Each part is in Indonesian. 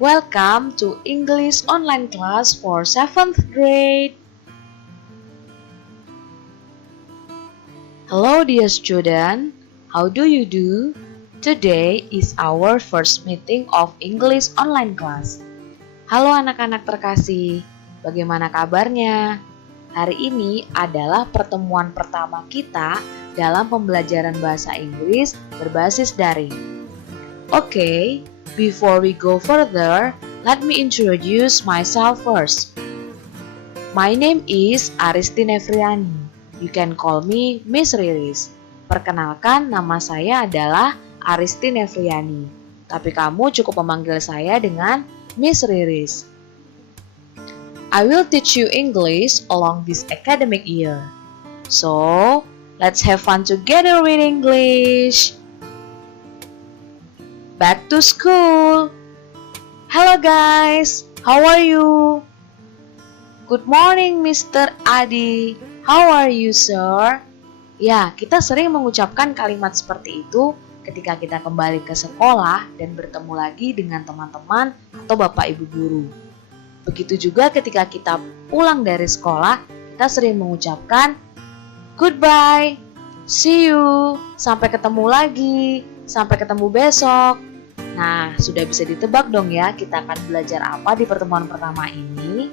Welcome to English online class for 7th grade. Hello dear student, how do you do? Today is our first meeting of English online class. Halo anak-anak terkasih, bagaimana kabarnya? Hari ini adalah pertemuan pertama kita dalam pembelajaran bahasa Inggris berbasis daring. Okay, before we go further, let me introduce myself first. My name is Aristine Efriani. You can call me Miss Riris. Perkenalkan, nama saya adalah Aristine Efriani. Tapi kamu cukup memanggil saya dengan Miss Riris. I will teach you English along this academic year. So, let's have fun together with English. Back to school. Hello guys, how are you? Good morning Mr. Adi. How are you, sir? Ya, kita sering mengucapkan kalimat seperti itu ketika kita kembali ke sekolah dan bertemu lagi dengan teman-teman atau bapak ibu guru. Begitu juga ketika kita pulang dari sekolah, kita sering mengucapkan goodbye, see you, sampai ketemu lagi, sampai ketemu besok. Nah, sudah bisa ditebak dong ya, kita akan belajar apa di pertemuan pertama ini?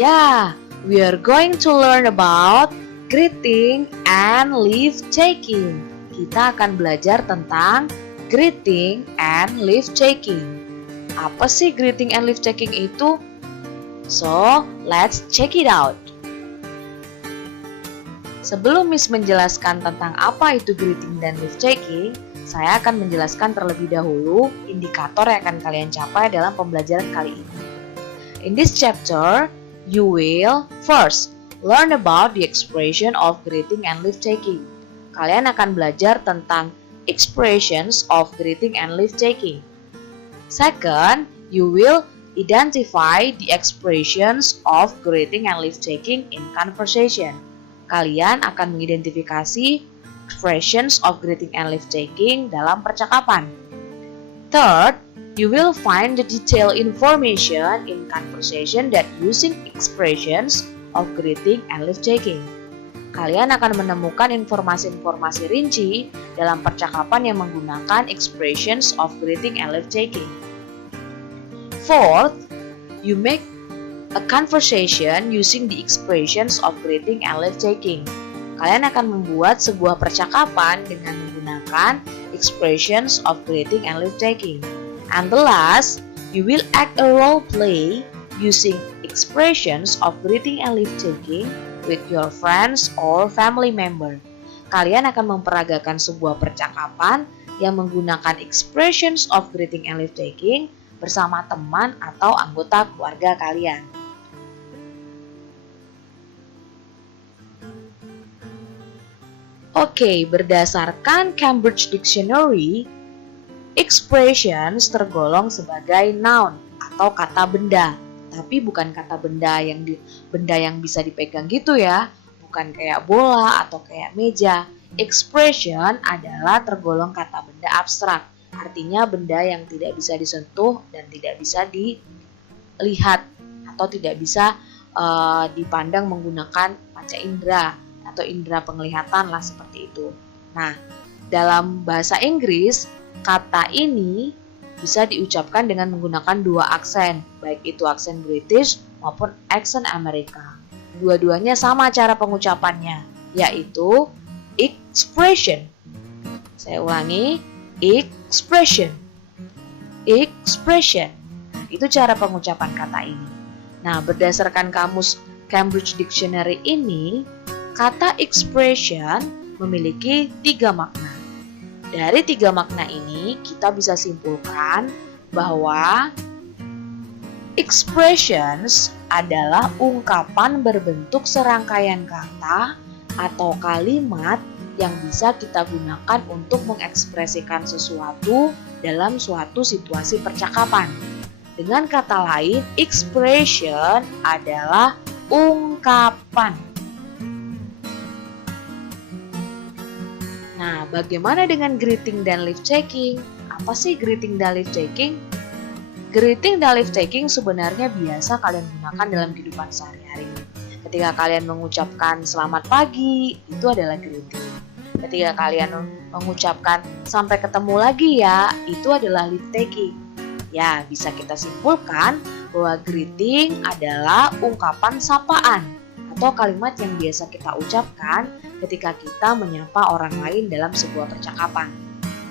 Ya, we are going to learn about greeting and leave taking. Kita akan belajar tentang greeting and leave taking. Apa sih greeting and leave taking itu? So, let's check it out. Sebelum Miss menjelaskan tentang apa itu greeting dan leave taking, saya akan menjelaskan terlebih dahulu indikator yang akan kalian capai dalam pembelajaran kali ini. In this chapter, you will first learn about the expression of greeting and leave taking. Kalian akan belajar tentang expressions of greeting and leave taking. Second, you will identify the expressions of greeting and leave taking in conversation. Kalian akan mengidentifikasi expressions of greeting and leave taking dalam percakapan. Third, you will find the detailed information in conversation that using expressions of greeting and leave taking. Kalian akan menemukan informasi-informasi rinci dalam percakapan yang menggunakan expressions of greeting and leave taking. Fourth, you make a conversation using the expressions of greeting and leave taking. Kalian akan membuat sebuah percakapan dengan menggunakan expressions of greeting and leave taking. And the last, you will act a role play using expressions of greeting and leave taking with your friends or family member. Kalian akan memperagakan sebuah percakapan yang menggunakan expressions of greeting and leave taking bersama teman atau anggota keluarga kalian. Oke, berdasarkan Cambridge Dictionary, expressions tergolong sebagai noun atau kata benda, tapi bukan kata benda yang bisa dipegang gitu ya, bukan kayak bola atau kayak meja. Expression adalah tergolong kata benda abstrak, artinya benda yang tidak bisa disentuh dan tidak bisa dilihat atau tidak bisa dipandang menggunakan panca indera atau indera penglihatan lah seperti itu. Nah, dalam bahasa Inggris, kata ini bisa diucapkan dengan menggunakan dua aksen, baik itu aksen British maupun aksen Amerika. Dua-duanya sama cara pengucapannya, yaitu expression. Saya ulangi, expression. Expression. Itu cara pengucapan kata ini. Nah, berdasarkan kamus Cambridge Dictionary ini, kata expression memiliki 3 makna. Dari 3 makna ini, kita bisa simpulkan bahwa expressions adalah ungkapan berbentuk serangkaian kata atau kalimat yang bisa kita gunakan untuk mengekspresikan sesuatu dalam suatu situasi percakapan. Dengan kata lain, expression adalah ungkapan. Nah, bagaimana dengan greeting dan leave taking? apa sih greeting dan lift taking? Greeting dan lift taking sebenarnya biasa kalian gunakan dalam kehidupan sehari-hari. Ketika kalian mengucapkan selamat pagi, itu adalah greeting. Ketika kalian mengucapkan sampai ketemu lagi ya, itu adalah lift taking. Ya, bisa kita simpulkan bahwa greeting adalah ungkapan sapaan atau kalimat yang biasa kita ucapkan ketika kita menyapa orang lain dalam sebuah percakapan.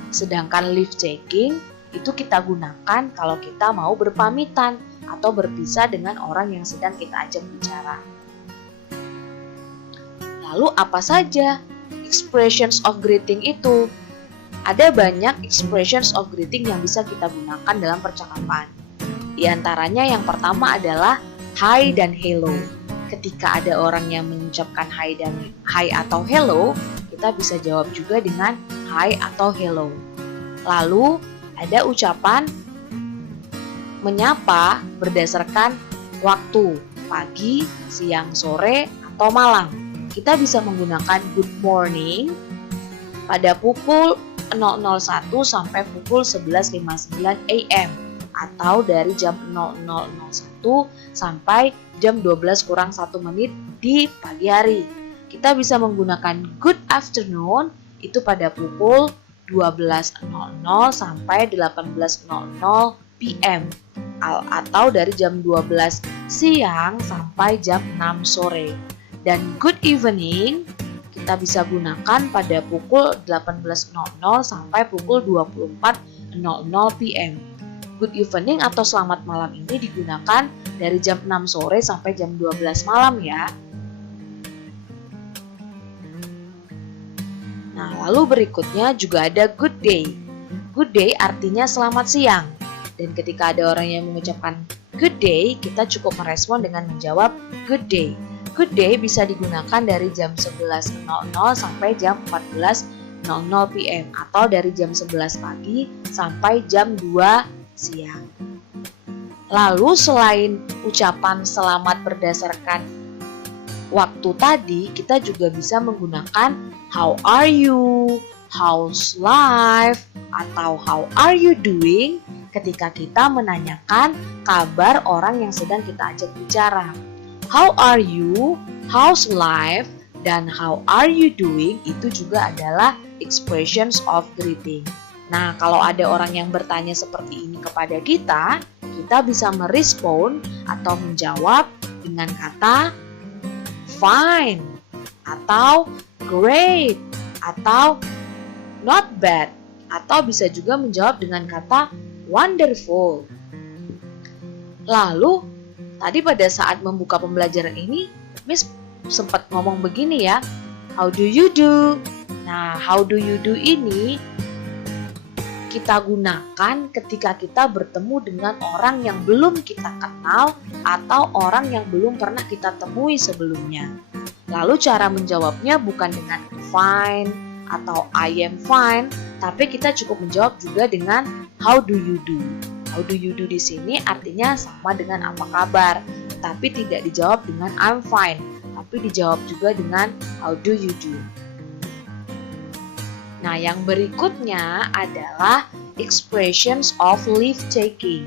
Sedangkan lift taking itu kita gunakan kalau kita mau berpamitan atau berpisah dengan orang yang sedang kita ajak bicara. Lalu apa saja expressions of greeting itu? Ada banyak expressions of greeting yang bisa kita gunakan dalam percakapan. Di antaranya yang pertama adalah hi dan hello. Ketika ada orang yang mengucapkan hi atau hello, kita bisa jawab juga dengan hi atau hello. Lalu ada ucapan menyapa berdasarkan waktu, pagi, siang, sore, atau malam. Kita bisa menggunakan good morning pada pukul 001 sampai pukul 11.59 AM atau dari jam 00.01 sampai jam 12 kurang 1 menit di pagi hari. Kita bisa menggunakan good afternoon itu pada pukul 12.00 sampai 18.00 PM atau dari jam 12 siang sampai jam 6 sore. Dan good evening kita bisa gunakan pada pukul 18.00 sampai pukul 24.00 PM. Good evening atau selamat malam ini digunakan dari jam 6 sore sampai jam 12 malam ya. Nah, lalu berikutnya juga ada good day. Good day artinya selamat siang. Dan ketika ada orang yang mengucapkan good day, kita cukup merespon dengan menjawab good day. Good day bisa digunakan dari jam 11.00 sampai jam 14.00 PM atau dari jam 11 pagi sampai jam 2 siang. Lalu selain ucapan selamat berdasarkan waktu tadi, kita juga bisa menggunakan how are you, how's life, atau how are you doing ketika kita menanyakan kabar orang yang sedang kita ajak bicara. How are you, how's life, dan how are you doing itu juga adalah expressions of greeting. Nah, kalau ada orang yang bertanya seperti ini kepada kita, kita bisa merespon atau menjawab dengan kata fine, atau great, atau not bad, atau bisa juga menjawab dengan kata wonderful. Lalu, tadi pada saat membuka pembelajaran ini, Miss sempat ngomong begini ya, how do you do? Nah, how do you do ini kita gunakan ketika kita bertemu dengan orang yang belum kita kenal atau orang yang belum pernah kita temui sebelumnya. Lalu cara menjawabnya bukan dengan fine atau I am fine, tapi kita cukup menjawab juga dengan how do you do. How do you do di sini artinya sama dengan apa kabar, tapi tidak dijawab dengan I'm fine, tapi dijawab juga dengan how do you do. Nah, yang berikutnya adalah expressions of leave taking.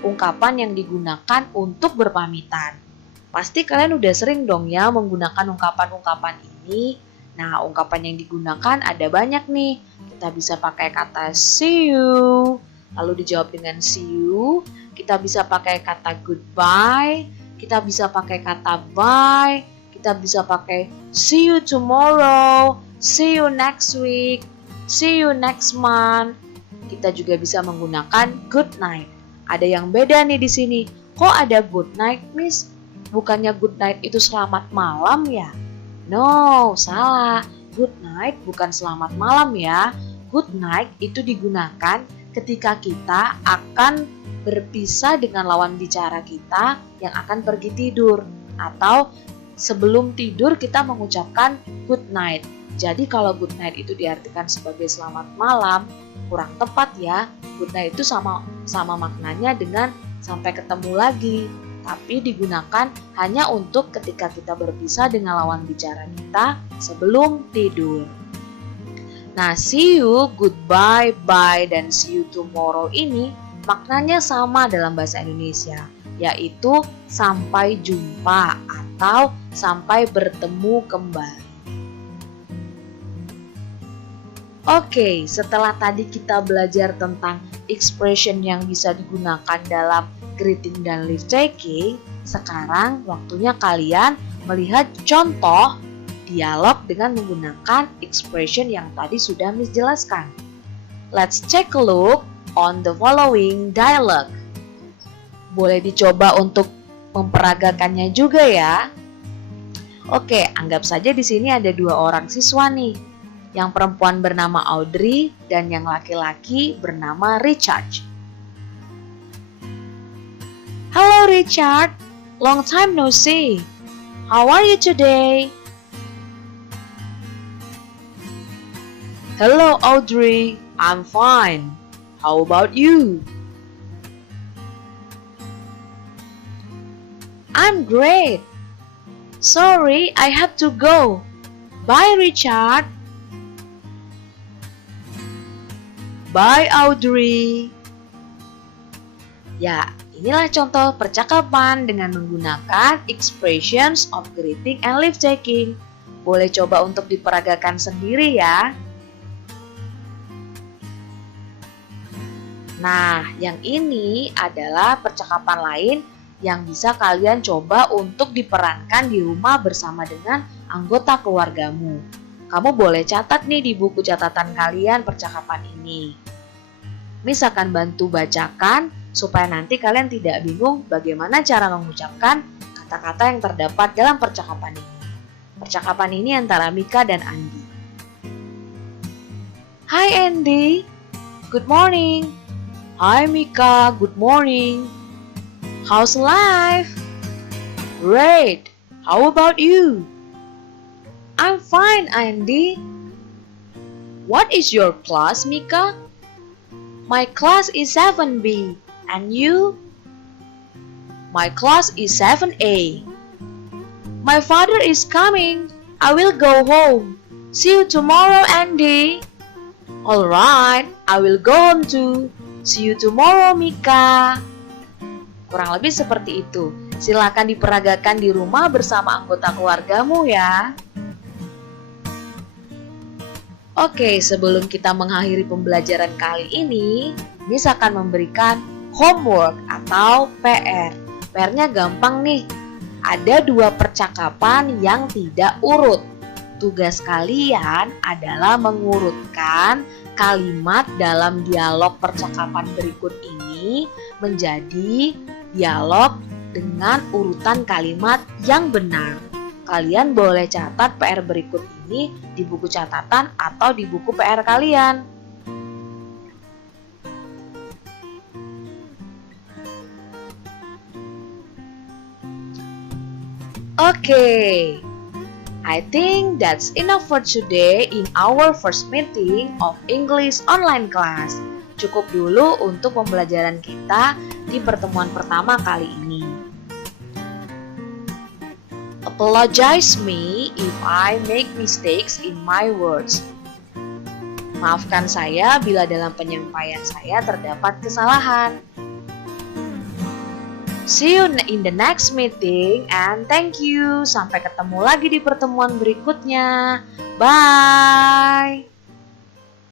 Ungkapan yang digunakan untuk berpamitan. Pasti kalian udah sering dong ya menggunakan ungkapan-ungkapan ini. Nah, ungkapan yang digunakan ada banyak nih. Kita bisa pakai kata see you, lalu dijawab dengan see you. Kita bisa pakai kata goodbye, kita bisa pakai kata bye, kita bisa pakai see you tomorrow, see you next week, see you next month. Kita juga bisa menggunakan good night. Ada yang beda nih di sini. Kok ada good night, Miss? Bukannya good night itu selamat malam ya? No, salah. Good night bukan selamat malam ya. Good night itu digunakan ketika kita akan berpisah dengan lawan bicara kita yang akan pergi tidur. Atau sebelum tidur kita mengucapkan good night. Jadi kalau good night itu diartikan sebagai selamat malam, kurang tepat ya. Good night itu sama maknanya dengan sampai ketemu lagi. Tapi digunakan hanya untuk ketika kita berpisah dengan lawan bicara kita sebelum tidur. Nah, see you, goodbye, bye, dan see you tomorrow ini maknanya sama dalam bahasa Indonesia, yaitu sampai jumpa atau sampai bertemu kembali. Oke, setelah tadi kita belajar tentang expression yang bisa digunakan dalam greeting dan lift taking, sekarang waktunya kalian melihat contoh dialog dengan menggunakan expression yang tadi sudah Miss jelaskan. Let's take a look on the following dialogue. Boleh dicoba untuk memperagakannya juga ya. Oke, anggap saja di sini ada dua orang siswa nih. Yang perempuan bernama Audrey dan yang laki-laki bernama Richard. Hello Richard, long time no see. How are you today? Hello Audrey, I'm fine. How about you? I'm great. Sorry, I have to go. Bye Richard. Bye Audrey. Ya, inilah contoh percakapan dengan menggunakan expressions of greeting and leave taking. Boleh coba untuk diperagakan sendiri ya. Nah, yang ini adalah percakapan lain yang bisa kalian coba untuk diperankan di rumah bersama dengan anggota keluargamu. Kamu boleh catat nih di buku catatan kalian percakapan ini. Miss akan bantu bacakan supaya nanti kalian tidak bingung bagaimana cara mengucapkan kata-kata yang terdapat dalam percakapan ini. Percakapan ini antara Mika dan Andi. Hi Andy, good morning. Hi Mika, good morning. How's life? Great. How about you? I'm fine, Andy. What is your class, Mika? My class is 7B. And you? My class is 7A. My father is coming. I will go home. See you tomorrow, Andy. Alright, I will go home too. See you tomorrow, Mika. Kurang lebih seperti itu. Silakan diperagakan di rumah bersama anggota keluargamu ya. Oke, sebelum kita mengakhiri pembelajaran kali ini, Miss akan memberikan homework atau PR. PR-nya gampang nih. Ada dua percakapan yang tidak urut. Tugas kalian adalah mengurutkan kalimat dalam dialog percakapan berikut ini menjadi dialog dengan urutan kalimat yang benar. Kalian boleh catat PR berikut ini di buku catatan atau di buku PR kalian. Okay, I think that's enough for today in our first meeting of English online class. Cukup dulu untuk pembelajaran kita di pertemuan pertama kali ini. Apologize me if I make mistakes in my words. Maafkan saya bila dalam penyampaian saya terdapat kesalahan. See you in the next meeting and thank you. Sampai ketemu lagi di pertemuan berikutnya. Bye.